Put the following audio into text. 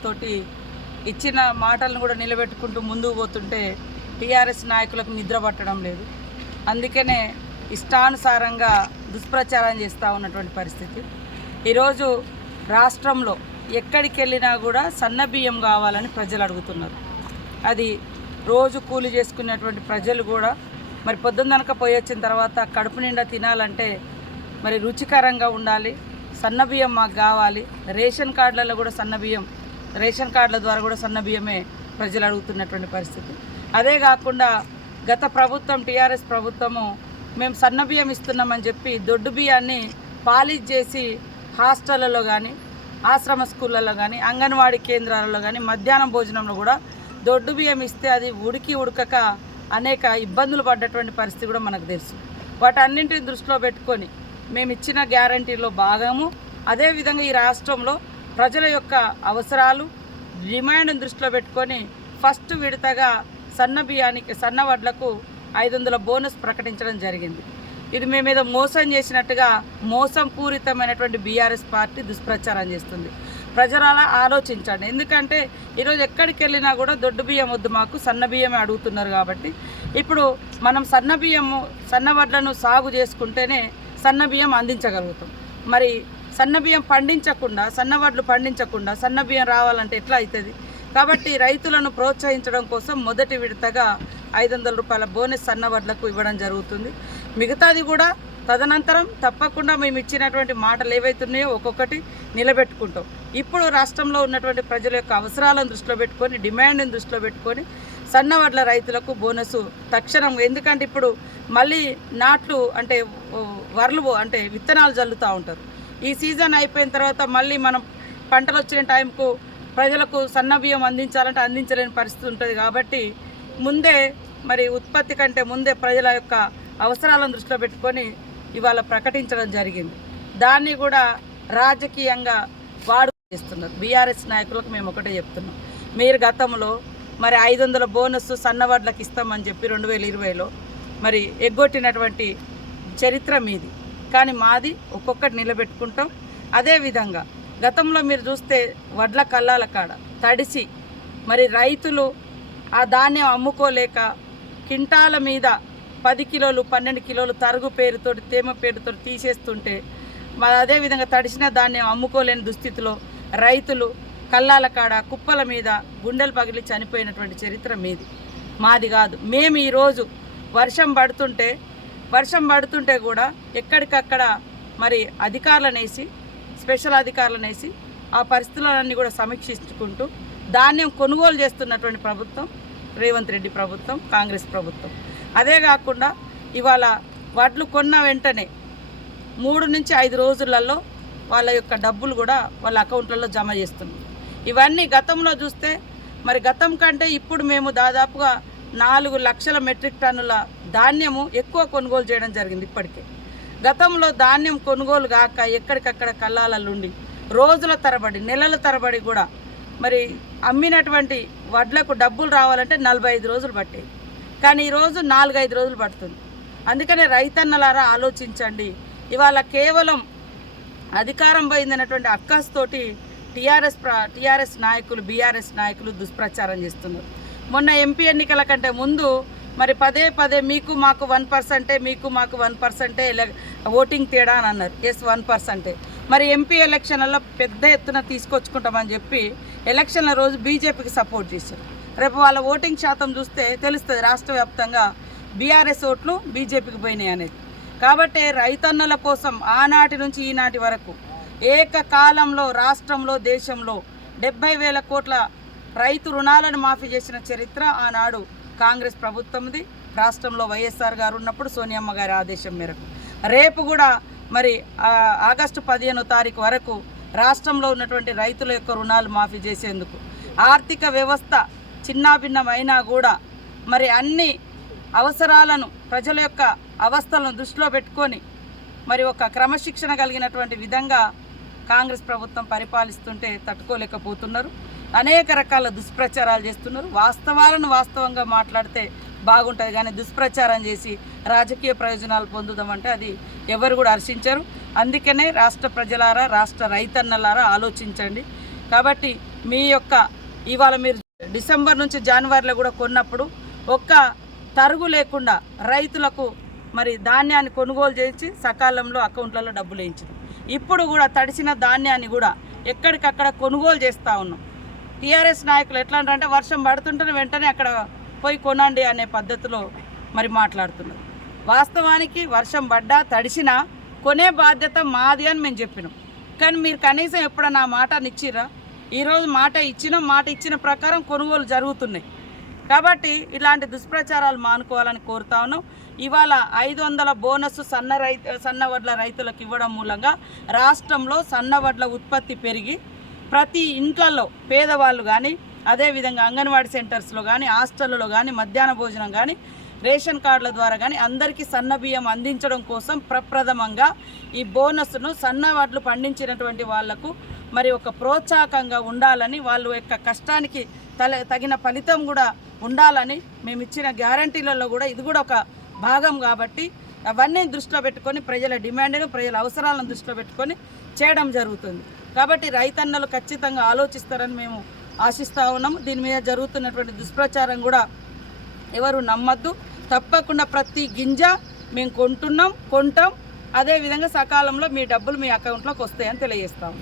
ఆలోచనలతోటి ఇచ్చిన మాటలను కూడా నిలబెట్టుకుంటూ ముందుకు పోతుంటే టీఆర్ఎస్ నాయకులకు నిద్ర పట్టడం లేదు. అందుకనే ఇష్టానుసారంగా దుష్ప్రచారం చేస్తూ ఉన్నటువంటి పరిస్థితి. ఈరోజు రాష్ట్రంలో ఎక్కడికి వెళ్ళినా కూడా సన్నబియ్యం కావాలని ప్రజలు అడుగుతున్నారు. అది రోజు కూలి చేసుకునేటువంటి ప్రజలు కూడా మరి పొద్దున్ననక పోయి వచ్చిన తర్వాత కడుపు నిండా తినాలంటే మరి రుచికరంగా ఉండాలి, సన్నబియ్యం మాకు కావాలి. రేషన్ కార్డులలో కూడా సన్నబియ్యం, రేషన్ కార్డుల ద్వారా కూడా సన్నబియ్యమే ప్రజలు అడుగుతున్నటువంటి పరిస్థితి. అదే కాకుండా గత ప్రభుత్వం టీఆర్ఎస్ ప్రభుత్వము మేము సన్నబియ్యం ఇస్తున్నామని చెప్పి దొడ్డు బియ్యాన్ని పాలిష్ చేసి హాస్టళ్లలో కానీ ఆశ్రమ స్కూళ్ళలో కానీ అంగన్వాడీ కేంద్రాలలో కానీ మధ్యాహ్నం భోజనంలో కూడా దొడ్డు బియ్యం ఇస్తే అది ఉడకక అనేక ఇబ్బందులు పడ్డటువంటి పరిస్థితి కూడా మనకు తెలుసు. వాటన్నింటిని దృష్టిలో పెట్టుకొని మేము ఇచ్చిన గ్యారంటీలో భాగము. అదేవిధంగా ఈ రాష్ట్రంలో ప్రజల యొక్క అవసరాలు డిమాండ్ను దృష్టిలో పెట్టుకొని ఫస్ట్ విడతగా సన్న వడ్లకు 500 బోనస్ ప్రకటించడం జరిగింది. ఇది మేమేదో మోసం చేసినట్టుగా మోసం పూరితమైనటువంటి బీఆర్ఎస్ పార్టీ దుష్ప్రచారం చేస్తుంది. ప్రజలు ఆలోచించండి. ఎందుకంటే ఈరోజు ఎక్కడికి వెళ్ళినా కూడా దొడ్డు బియ్యం వద్దు, మాకు సన్న బియ్యమే అడుగుతున్నారు. కాబట్టి ఇప్పుడు మనం సన్న వడ్లను సాగు చేసుకుంటేనే సన్న బియ్యం అందించగలుగుతాం. మరి సన్న బియ్యం పండించకుండా, సన్న వడ్లు పండించకుండా సన్న బియ్యం రావాలంటే ఎట్లా అవుతుంది? కాబట్టి రైతులను ప్రోత్సహించడం కోసం మొదటి విడతగా 500 రూపాయల బోనస్ సన్న వడ్లకు ఇవ్వడం జరుగుతుంది. మిగతాది కూడా తదనంతరం తప్పకుండా మేము ఇచ్చినటువంటి మాటలు ఏవైతున్నాయో ఒక్కొక్కటి నిలబెట్టుకుంటాం. ఇప్పుడు రాష్ట్రంలో ఉన్నటువంటి ప్రజల యొక్క అవసరాలను దృష్టిలో పెట్టుకొని, డిమాండ్ని దృష్టిలో పెట్టుకొని సన్నవడ్ల రైతులకు బోనసు తక్షణం. ఎందుకంటే ఇప్పుడు మళ్ళీ నాట్లు అంటే విత్తనాలు జల్లుతూ ఉంటారు. ఈ సీజన్ అయిపోయిన తర్వాత మళ్ళీ మనం పంటలు వచ్చిన టైంకు ప్రజలకు సన్న బియ్యం అందించాలంటే అందించలేని పరిస్థితి ఉంటుంది. కాబట్టి ముందే మరి ఉత్పత్తి కంటే ముందే ప్రజల యొక్క అవసరాలను దృష్టిలో పెట్టుకొని ఇవాళ ప్రకటించడం జరిగింది. దాన్ని కూడా రాజకీయంగా చేస్తున్నారు. బీఆర్ఎస్ నాయకులకు మేము ఒకటే చెప్తున్నాం, మీరు గతంలో మరి 500 బోనస్ సన్నవడ్లకు ఇస్తామని చెప్పి 2020లో మరి ఎగ్గొట్టినటువంటి చరిత్ర మీది. కానీ మాది ఒక్కొక్కటి నిలబెట్టుకుంటాం. అదేవిధంగా గతంలో మీరు చూస్తే వడ్ల కల్లాల కాడ తడిసి మరి రైతులు ఆ ధాన్యం అమ్ముకోలేక కింటాల మీద 10 కిలోలు 12 కిలోలు తరుగు పేరుతోటి తేమ పేరుతో తీసేస్తుంటే మరి అదేవిధంగా తడిసిన ధాన్యం అమ్ముకోలేని దుస్థితిలో రైతులు కల్లాల కాడ కుప్పల మీద గుండెలు పగిలి చనిపోయినటువంటి చరిత్ర మీది, మాది కాదు. మేము ఈరోజు వర్షం పడుతుంటే కూడా ఎక్కడికక్కడ మరి స్పెషల్ అధికారులను వేసి ఆ పరిస్థితులన్నీ కూడా సమీక్షించుకుంటూ ధాన్యం కొనుగోలు చేస్తున్నటువంటి ప్రభుత్వం రేవంత్ రెడ్డి ప్రభుత్వం, కాంగ్రెస్ ప్రభుత్వం. అదే కాకుండా ఇవాళ వడ్లు కొన్న వెంటనే 3 నుంచి 5 రోజులలో వాళ్ళ యొక్క డబ్బులు కూడా వాళ్ళ అకౌంట్లలో జమ చేస్తున్నారు. ఇవన్నీ గతంలో చూస్తే మరి గతం కంటే ఇప్పుడు మేము దాదాపుగా 4 లక్షల మెట్రిక్ టన్నుల ధాన్యము ఎక్కువ కొనుగోలు చేయడం జరిగింది. ఇప్పటికే గతంలో ధాన్యం కొనుగోలు కాక ఎక్కడికక్కడ కల్లాలలుండి రోజుల తరబడి నెలల తరబడి కూడా మరి అమ్మినటువంటి వడ్లకు డబ్బులు రావాలంటే 45 రోజులు పట్టేది. కానీ ఈరోజు 4-5 రోజులు పడుతుంది. అందుకనే రైతన్నలారా ఆలోచించండి. ఇవాళ కేవలం అధికారం పోయిందన్నటువంటి అక్కస్తోటి టీఆర్ఎస్ నాయకులు, బీఆర్ఎస్ నాయకులు దుష్ప్రచారం చేస్తున్నారు. మొన్న ఎంపీ ఎన్నికల కంటే ముందు మరి పదే మీకు మాకు 1%, మీకు మాకు 1% ఓటింగ్ తేడా అని అన్నారు. ఎస్ 1%. మరి ఎంపీ ఎలక్షన్లలో పెద్ద ఎత్తున తీసుకొచ్చుకుంటామని చెప్పి ఎలక్షన్ల రోజు బీజేపీకి సపోర్ట్ చేశారు. రేపు వాళ్ళ ఓటింగ్ శాతం చూస్తే తెలుస్తుంది రాష్ట్ర వ్యాప్తంగా బీఆర్ఎస్ ఓట్లు బీజేపీకి పోయినాయి అనేది. కాబట్టి రైతన్నల కోసం ఆనాటి నుంచి ఈనాటి వరకు ఏకకాలంలో రాష్ట్రంలో దేశంలో 70,000 కోట్ల రైతు రుణాలను మాఫీ చేసిన చరిత్ర ఆనాడు కాంగ్రెస్ ప్రభుత్వంది. రాష్ట్రంలో వైఎస్ఆర్ గారు ఉన్నప్పుడు సోనియమ్మ గారి ఆదేశం మేరకు రేపు కూడా మరి ఆగస్టు 15వ తారీఖు వరకు రాష్ట్రంలో ఉన్నటువంటి రైతుల యొక్క రుణాలు మాఫీ చేసేందుకు ఆర్థిక వ్యవస్థ చిన్నాభిన్నమైనా కూడా మరి అన్ని అవసరాలను ప్రజల యొక్క అవస్థలను దృష్టిలో పెట్టుకొని మరి ఒక క్రమశిక్షణ కలిగినటువంటి విధంగా కాంగ్రెస్ ప్రభుత్వం పరిపాలిస్తుంటే తట్టుకోలేకపోతున్నారు. అనేక రకాల దుష్ప్రచారాలు చేస్తున్నారు. వాస్తవాలను వాస్తవంగా మాట్లాడితే బాగుంటుంది, కానీ దుష్ప్రచారం చేసి రాజకీయ ప్రయోజనాలు పొందుదామంటే అది ఎవరు కూడా హర్షించరు. అందుకనే రాష్ట్ర ప్రజలారా, రాష్ట్ర రైతన్నలారా ఆలోచించండి. కాబట్టి మీ యొక్క ఇవాళ మీరు డిసెంబర్ నుంచి జనవరిలో కూడా కొన్నప్పుడు ఒక్క తరుగు లేకుండా రైతులకు మరి ధాన్యాన్ని కొనుగోలు చేయించి సకాలంలో అకౌంట్లలో డబ్బులు వేయించారు. ఇప్పుడు కూడా తడిసిన ధాన్యాన్ని కూడా ఎక్కడికక్కడ కొనుగోలు చేస్తూ ఉన్నాం. టీఆర్ఎస్ నాయకులు ఎట్లా అంటే వర్షం పడుతుంటే వెంటనే అక్కడ పోయి కొనండి అనే పద్ధతిలో మరి మాట్లాడుతున్నారు. వాస్తవానికి వర్షం పడ్డా తడిసినా కొనే బాధ్యత మాది అని మేము చెప్పినాం. కానీ మీరు కనీసం ఎప్పుడన్నా మాటని ఇచ్చిర్రా? ఈరోజు మాట ఇచ్చిన ప్రకారం కొనుగోలు జరుగుతున్నాయి. కాబట్టి ఇలాంటి దుష్ప్రచారాలు మానుకోవాలని కోరుతా ఉన్నాం. ఇవాళ 500 బోనస్ సన్నవడ్ల రైతులకు ఇవ్వడం మూలంగా రాష్ట్రంలో సన్నవడ్ల ఉత్పత్తి పెరిగి ప్రతి ఇంట్లలో పేదవాళ్ళు కానీ, అదేవిధంగా అంగన్వాడీ సెంటర్స్లో కానీ, హాస్టళ్ళలో కానీ, మధ్యాహ్న భోజనం కానీ, రేషన్ కార్డుల ద్వారా కానీ అందరికీ సన్న బియ్యం అందించడం కోసం ప్రప్రథమంగా ఈ బోనస్ను సన్నవడ్లు పండించినటువంటి వాళ్లకు మరి ఒక ప్రోత్సాహకంగా ఉండాలని, వాళ్ళ యొక్క కష్టానికి తగిన ఫలితం కూడా ఉండాలని మేము ఇచ్చిన గ్యారంటీలలో కూడా ఇది కూడా ఒక భాగం. కాబట్టి అవన్నీ దృష్టిలో పెట్టుకొని ప్రజల డిమాండ్ను, ప్రజల అవసరాలను దృష్టిలో పెట్టుకొని చేయడం జరుగుతుంది. కాబట్టి రైతన్నలు ఖచ్చితంగా ఆలోచిస్తారని మేము ఆశిస్తూ ఉన్నాము. దీని మీద జరుగుతున్నటువంటి దుష్ప్రచారం కూడా ఎవరు నమ్మద్దు. తప్పకుండా ప్రతి గింజ మేము కొంటాం. అదేవిధంగా సకాలంలో మీ డబ్బులు మీ అకౌంట్లోకి వస్తాయని తెలియజేస్తాము.